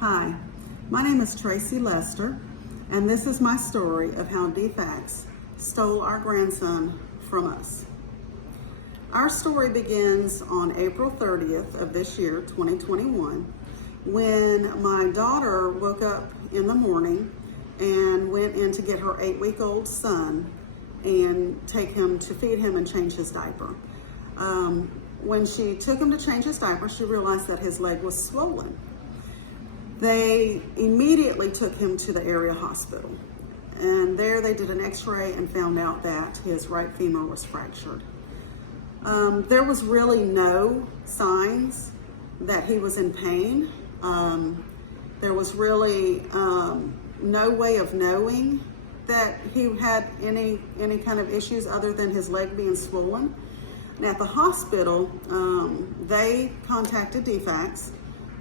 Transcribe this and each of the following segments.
Hi, my name is Tracy Lester, and this is my story of how defects stole our grandson from us. Our story begins on April 30th of this year, 2021, when my daughter woke up in the morning and went in to get her 8-week-old son and take him to feed him and change his diaper. When she took him to change his diaper, she realized that his leg was swollen. They immediately took him to the area hospital, and there they did an x-ray and found out that his right femur was fractured. There was really no signs that he was in pain. There was really no way of knowing that he had any kind of issues other than his leg being swollen. And at the hospital, they contacted defects,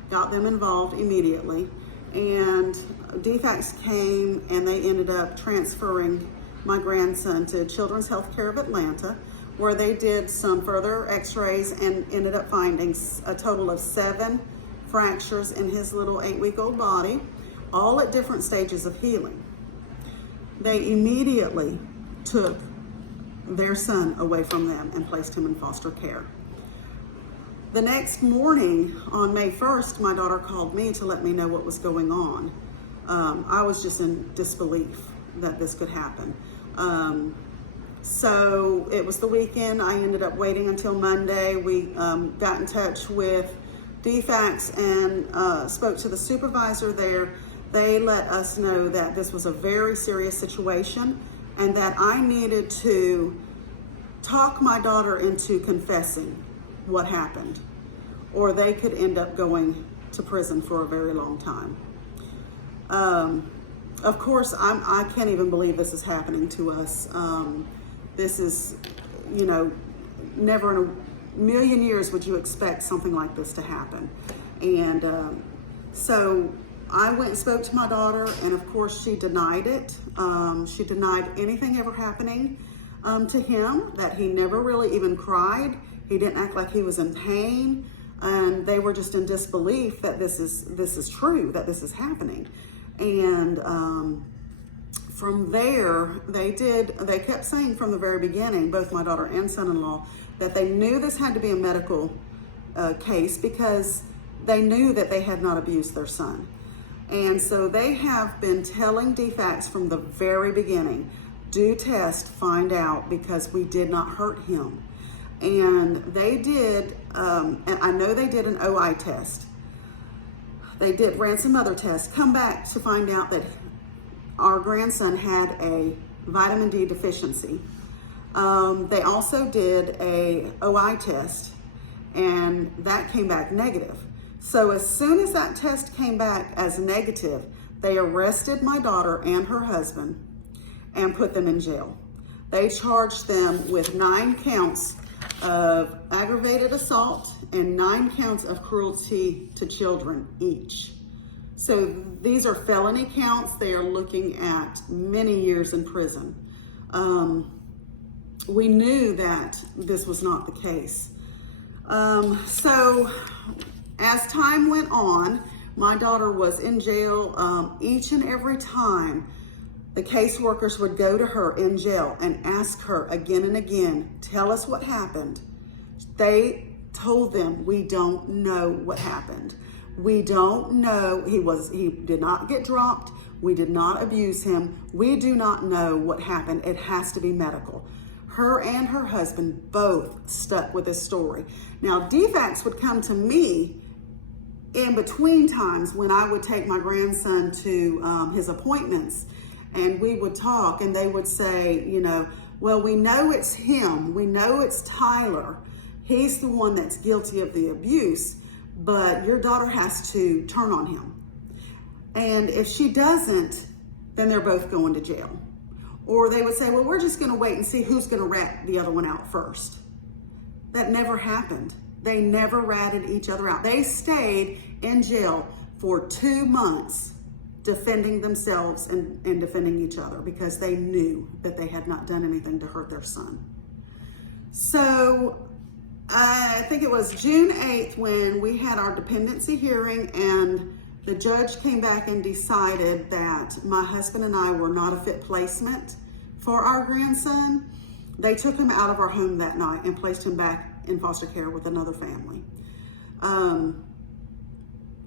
got them involved immediately, and defects came and they ended up transferring my grandson to Children's Healthcare of Atlanta, where they did some further x-rays and ended up finding a total of 7 fractures in his little 8-week-old body, all at different stages of healing. They immediately took their son away from them and placed him in foster care. The next morning, on May 1st, my daughter called me to let me know what was going on. I was just in disbelief that this could happen. So it was the weekend. I ended up waiting until Monday. We got in touch with defects and spoke to the supervisor there. They let us know that this was a very serious situation and that I needed to talk my daughter into confessing what happened, or they could end up going to prison for a very long time. Of course, I can't even believe this is happening to us. This is, never in a million years would you expect something like this to happen. And so I went and spoke to my daughter, and of course she denied it. She denied anything ever happening to him, that he never really even cried. He didn't act like he was in pain, and they were just in disbelief that this is true, that this is happening. And from there, they kept saying from the very beginning, both my daughter and son-in-law, that they knew this had to be a medical case because they knew that they had not abused their son. And so they have been telling defects from the very beginning, do test, find out, because we did not hurt him. And they did, and I know they did an OI test. They ran some other tests, come back to find out that our grandson had a vitamin D deficiency. They also did a OI test, and that came back negative. So as soon as that test came back as negative, they arrested my daughter and her husband and put them in jail. They charged them with 9 counts of aggravated assault and 9 counts of cruelty to children each. So these are felony counts. They are looking at many years in prison. We knew that this was not the case. So as time went on, my daughter was in jail each and every time. The caseworkers would go to her in jail and ask her again and again, tell us what happened. They told them, we don't know what happened. We don't know. He did not get dropped. We did not abuse him. We do not know what happened. It has to be medical. Her and her husband both stuck with this story. Now, defects would come to me in between times when I would take my grandson to his appointments, and we would talk, and they would say, well, we know it's him. We know it's Tyler. He's the one that's guilty of the abuse, but your daughter has to turn on him. And if she doesn't, then they're both going to jail. Or they would say, well, we're just going to wait and see who's going to rat the other one out first. That never happened. They never ratted each other out. They stayed in jail for 2 months defending themselves and defending each other because they knew that they had not done anything to hurt their son. So I think it was June 8th when we had our dependency hearing, and The judge came back and decided that my husband and I were not a fit placement for our grandson. They took him out of our home that night and placed him back in foster care with another family.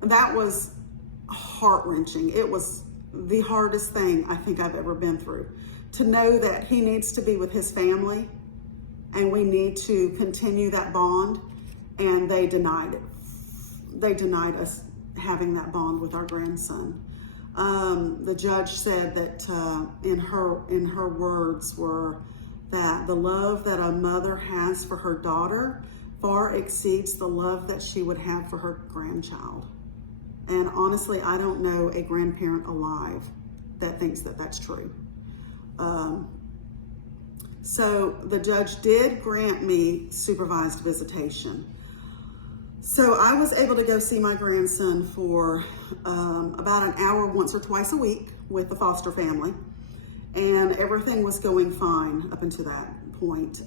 That was heart-wrenching. It was the hardest thing I think I've ever been through. To know that he needs to be with his family and we need to continue that bond, and they denied it. They denied us having that bond with our grandson. The judge said that in her words were that the love that a mother has for her daughter far exceeds the love that she would have for her grandchild. And honestly, I don't know a grandparent alive that thinks that that's true. So the judge did grant me supervised visitation. So I was able to go see my grandson for about an hour once or twice a week with the foster family, and everything was going fine up until that point.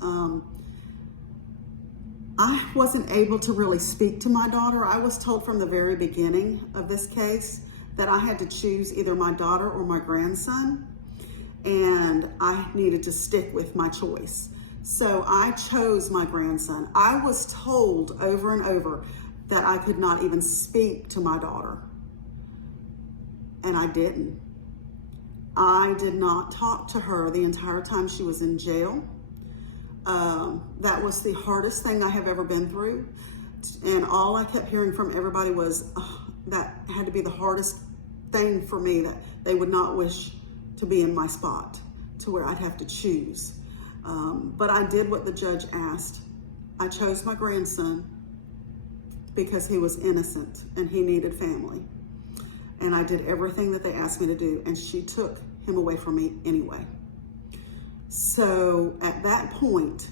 I wasn't able to really speak to my daughter. I was told from the very beginning of this case that I had to choose either my daughter or my grandson, and I needed to stick with my choice. So I chose my grandson. I was told over and over that I could not even speak to my daughter, and I didn't. I did not talk to her the entire time she was in jail. That was the hardest thing I have ever been through. And all I kept hearing from everybody was, that had to be the hardest thing for me, that they would not wish to be in my spot to where I'd have to choose. But I did what the judge asked. I chose my grandson because he was innocent and he needed family. And I did everything that they asked me to do, and she took him away from me anyway. So at that point,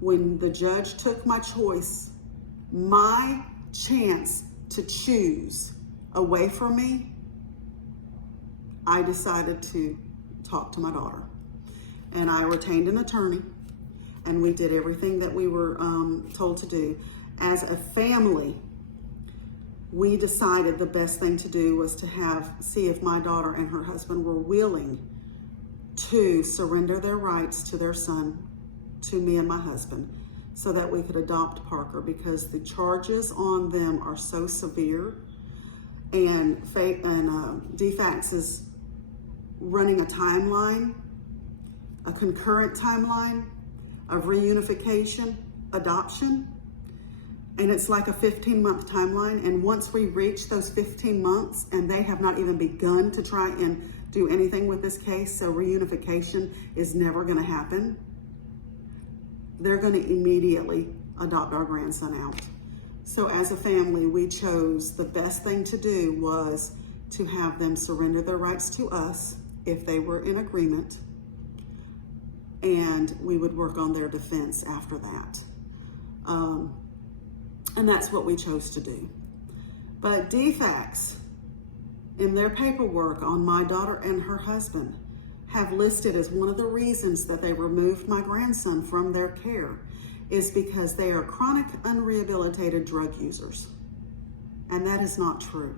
when the judge took my choice, my chance to choose away from me, I decided to talk to my daughter. And I retained an attorney, and we did everything that we were told to do. As a family, we decided the best thing to do was to see if my daughter and her husband were willing to surrender their rights to their son, to me and my husband, so that we could adopt Parker, because the charges on them are so severe, and DFCS is running a timeline, a concurrent timeline of reunification, adoption, and it's like a 15-month timeline. And once we reach those 15 months, and they have not even begun to try and do anything with this case, so reunification is never going to happen, they're going to immediately adopt our grandson out. So as a family, we chose the best thing to do was to have them surrender their rights to us if they were in agreement, and we would work on their defense after that. And that's what we chose to do. But DFCS, in their paperwork on my daughter and her husband, have listed as one of the reasons that they removed my grandson from their care is because they are chronic, unrehabilitated drug users. And that is not true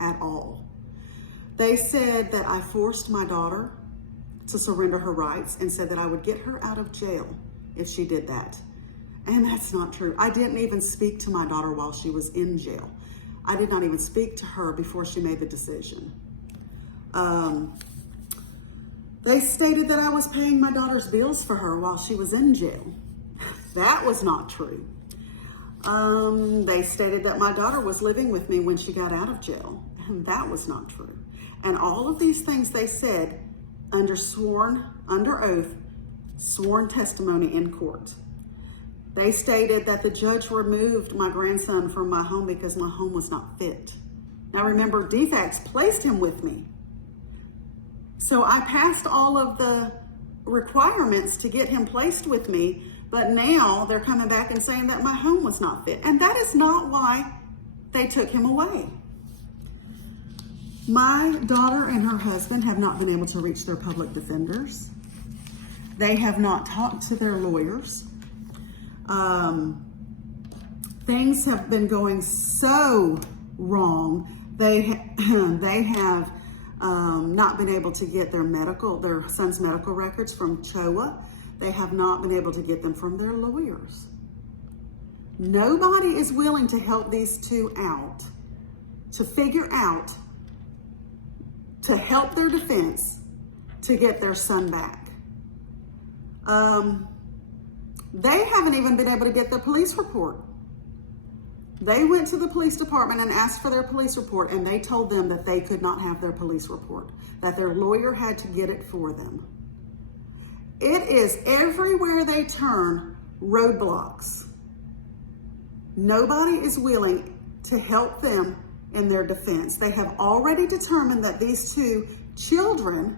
at all. They said that I forced my daughter to surrender her rights and said that I would get her out of jail if she did that. And that's not true. I didn't even speak to my daughter while she was in jail. I did not even speak to her before she made the decision. They stated that I was paying my daughter's bills for her while she was in jail. That was not true. They stated that my daughter was living with me when she got out of jail, and that was not true. And all of these things they said under oath, sworn testimony in court. They stated that the judge removed my grandson from my home because my home was not fit. Now remember, DFCS placed him with me. So I passed all of the requirements to get him placed with me, but now they're coming back and saying that my home was not fit. And that is not why they took him away. My daughter and her husband have not been able to reach their public defenders. They have not talked to their lawyers. Things have been going so wrong They have not been able to get their son's medical records from CHOA. They have not been able to get them from their lawyers. Nobody is willing to help these two out, to figure out, to help their defense, to get their son back. They haven't even been able to get the police report. They went to the police department and asked for their police report, and they told them that they could not have their police report, that their lawyer had to get it for them. It is everywhere they turn, roadblocks. Nobody is willing to help them in their defense. They have already determined that these two children,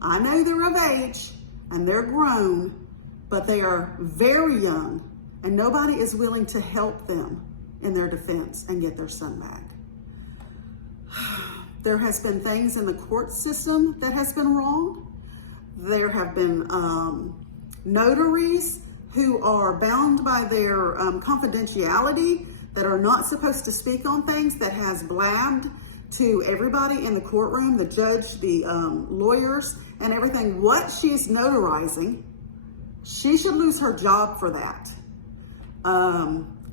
I know they're of age and they're grown, but they are very young, and nobody is willing to help them in their defense and get their son back. There has been things in the court system that has been wrong. There have been notaries who are bound by their confidentiality, that are not supposed to speak on things, that has blabbed to everybody in the courtroom, the judge, the lawyers, and everything, what she is notarizing. She should lose her job for that.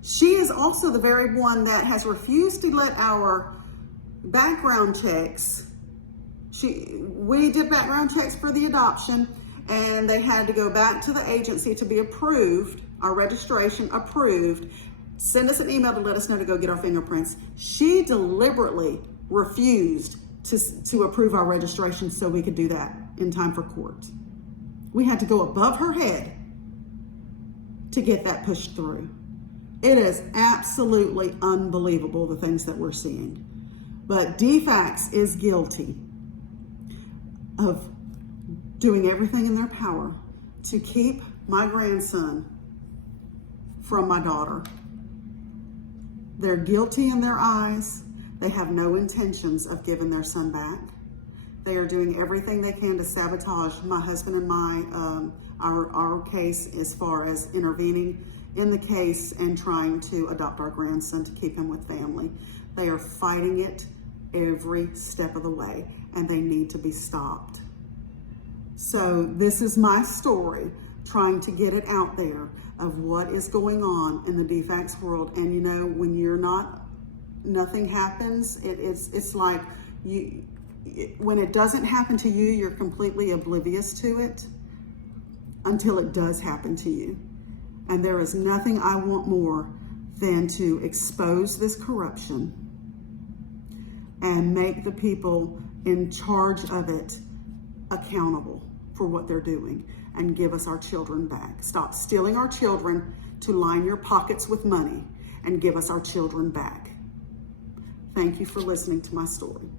She is also the very one that has refused to let our background checks. We did background checks for the adoption, and they had to go back to the agency to be approved, our registration approved, send us an email to let us know to go get our fingerprints. She deliberately refused to approve our registration so we could do that in time for court. We had to go above her head to get that pushed through. It is absolutely unbelievable, the things that we're seeing. But DFCS is guilty of doing everything in their power to keep my grandson from my daughter. They're guilty in their eyes. They have no intentions of giving their son back. They are doing everything they can to sabotage my husband and our case, as far as intervening in the case and trying to adopt our grandson to keep him with family. They are fighting it every step of the way, and they need to be stopped. So this is my story, trying to get it out there of what is going on in the DFCS world. And you know, when nothing happens, it's like when it doesn't happen to you, you're completely oblivious to it until it does happen to you. And there is nothing I want more than to expose this corruption and make the people in charge of it accountable for what they're doing, and give us our children back. Stop stealing our children to line your pockets with money, and give us our children back. Thank you for listening to my story.